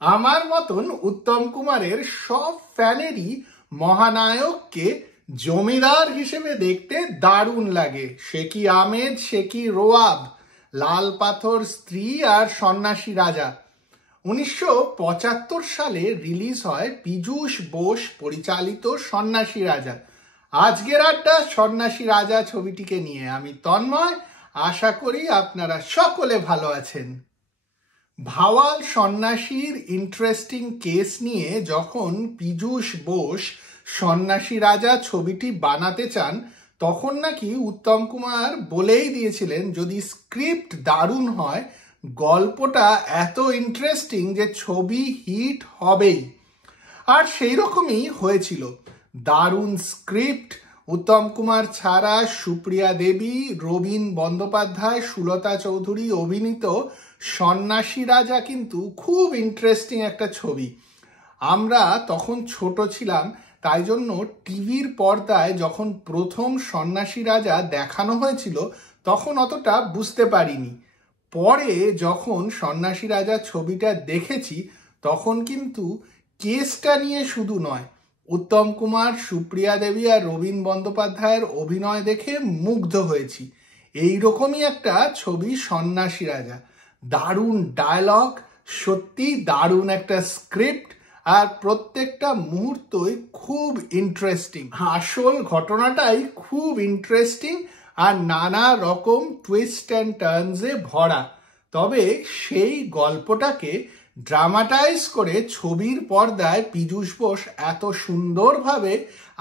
আমার মতন উত্তম কুমারের সব ফ্যানেরই মহানায়ককে জমিদার হিসেবে দেখতে দারুণ লাগে। সে কি আমেজ, সে কি রোয়াব, লাল পাথর স্ত্রী আর সন্ন্যাসী রাজা। 1975 সালে রিলিজ হয় পীযূষ বোস পরিচালিত সন্ন্যাসী রাজা। আজকের আড্ডা সন্ন্যাসী রাজা ছবিটিকে নিয়ে। আমি তন্ময়, আশা করি আপনারা সকলে ভালো আছেন। ভাওয়াল সন্ন্যাসীর ইন্টারেস্টিং কেস নিয়ে যখন পীযূষ বোস সন্ন্যাসী রাজা ছবিটি বানাতে চান, তখন নাকি উত্তম কুমার বলেই দিয়েছিলেন যদি স্ক্রিপ্ট দারুণ হয়, গল্পটা এত ইন্টারেস্টিং যে ছবি হিট হবেই। আর সেই রকমই হয়েছিল। দারুণ স্ক্রিপ্ট, উত্তম কুমার ছাড়া সুপ্রিয়া দেবী, রবীন বন্দ্যোপাধ্যায়, সুলতা চৌধুরী অভিনীত সন্ন্যাসী রাজা কিন্তু খুব ইন্টারেস্টিং একটা ছবি। আমরা তখন ছোট ছিলাম, তাই জন্য টিভির পর্দায় যখন প্রথম সন্ন্যাসী রাজা দেখানো হয়েছিল তখন অতটা বুঝতে পারিনি। পরে যখন সন্ন্যাসী রাজা ছবিটা দেখেছি তখন কিন্তু কেসটা নিয়ে শুধু নয়, উত্তম কুমার, সুপ্রিয়া দেবী আর রবীন বন্দ্যোপাধ্যায়ের অভিনয় দেখে মুগ্ধ হয়েছি। এইরকমই একটা ছবি সন্ন্যাসী রাজা। দারুণ ডায়লগ, সত্যি দারুণ একটা স্ক্রিপ্ট, আর প্রত্যেকটা মুহূর্তই খুব ইন্টারেস্টিং। আসল ঘটনাটাই খুব ইন্টারেস্টিং আর নানা রকম টুইস্ট অ্যান্ড টার্নসে ভরা। তবে সেই গল্পটাকে ড্রামাটাইজ করে ছবির পর্দায় পীযূষ বোস এত সুন্দরভাবে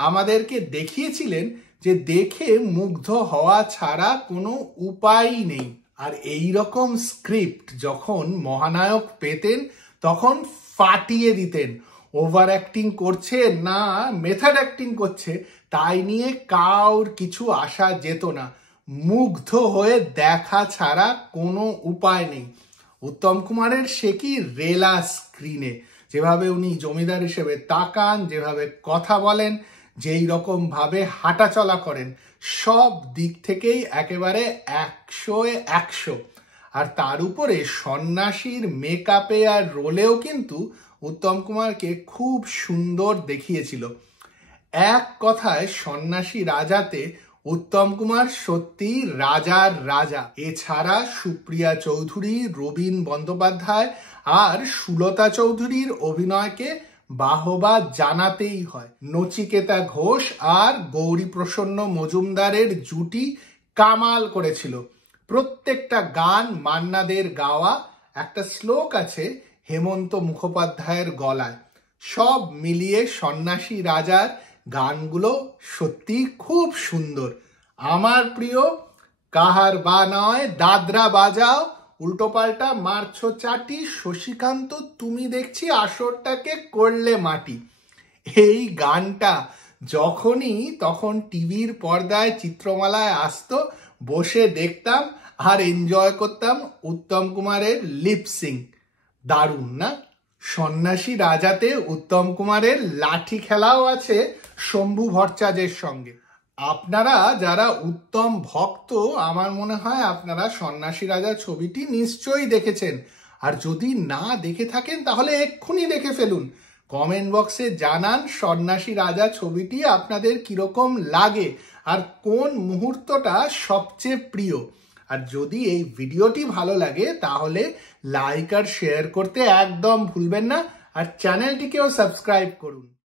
আমাদেরকে দেখিয়েছিলেন যে দেখে মুগ্ধ হওয়া ছাড়া কোনো উপায়ই নেই। আর এই রকম স্ক্রিপ্ট যখন মহানায়ক পেতেন তখন ফাটিয়ে দিতেন। ওভার অ্যাক্টিং করছে না মেথড অ্যাক্টিং করছে তাই নিয়ে কাউর কিছু আসা যেত না। মুগ্ধ হয়ে দেখা ছাড়া কোনো উপায় নেই। উত্তম কুমারের সে কি রেলা স্ক্রিনে, যেভাবে উনি জমিদার হিসেবে তাকান, যেভাবে কথা বলেন, যেই রকম ভাবে হাঁটাচলা করেন, সব দিক থেকেই একেবারে 100-100। আর তার উপরে সন্ন্যাসীর মেকআপে আর রোলেও কিন্তু উত্তম কুমারকে খুব সুন্দর দেখিয়েছিল। এক কথায় সন্ন্যাসী রাজাতে উত্তম কুমার সত্যি রাজার রাজা। এছাড়া সুপ্রিয়া চৌধুরী, রবীন বন্দ্যোপাধ্যায় আর সুলতা চৌধুরীর অভিনয়কে বাহবা জানাতেই হয়। নচিকেতা ঘোষ আর গৌরীপ্রসন্ন মজুমদারের জুটি কামাল করেছিল। প্রত্যেকটা গান মান্নাদের গাওয়া। একটা শ্লোক আছে হেমন্ত মুখোপাধ্যায়ের গলায়। সব মিলিয়ে সন্ন্যাসী রাজার গানগুলো সত্যি খুব সুন্দর। আমার প্রিয় কাহার বা নয়, দাদরা বাজাও, উল্টোপাল্টা মারছো চাটি, শশীকান্ত তুমি দেখছি আসরটাকে করলে মাটি। এই গানটা যখনই তখন টিভির পর্দায় চিত্রমালায় আসতো, বসে দেখতাম আর এনজয় করতাম উত্তম কুমারের লিপসিং। দারুণ না? সন্ন্যাসী রাজাতে উত্তম কুমারের লাঠি খেলাও আছে শম্ভু ভট্টাচার্যের সঙ্গে। আপনারা যারা উত্তম ভক্ত, আমার মনে হয় আপনারা সন্ন্যাসী রাজা ছবিটি নিশ্চয়ই দেখেছেন। আর যদি না দেখে থাকেন তাহলে এক্ষুনি দেখে ফেলুন। কমেন্ট বক্সে জানান সন্ন্যাসী রাজা ছবিটি আপনাদের কিরকম লাগে আর কোন মুহূর্তটা সবচেয়ে প্রিয়। আর যদি এই ভিডিওটি ভালো লাগে তাহলে লাইক আর শেয়ার করতে একদম ভুলবেন না, আর চ্যানেলটিকেও সাবস্ক্রাইব করুন।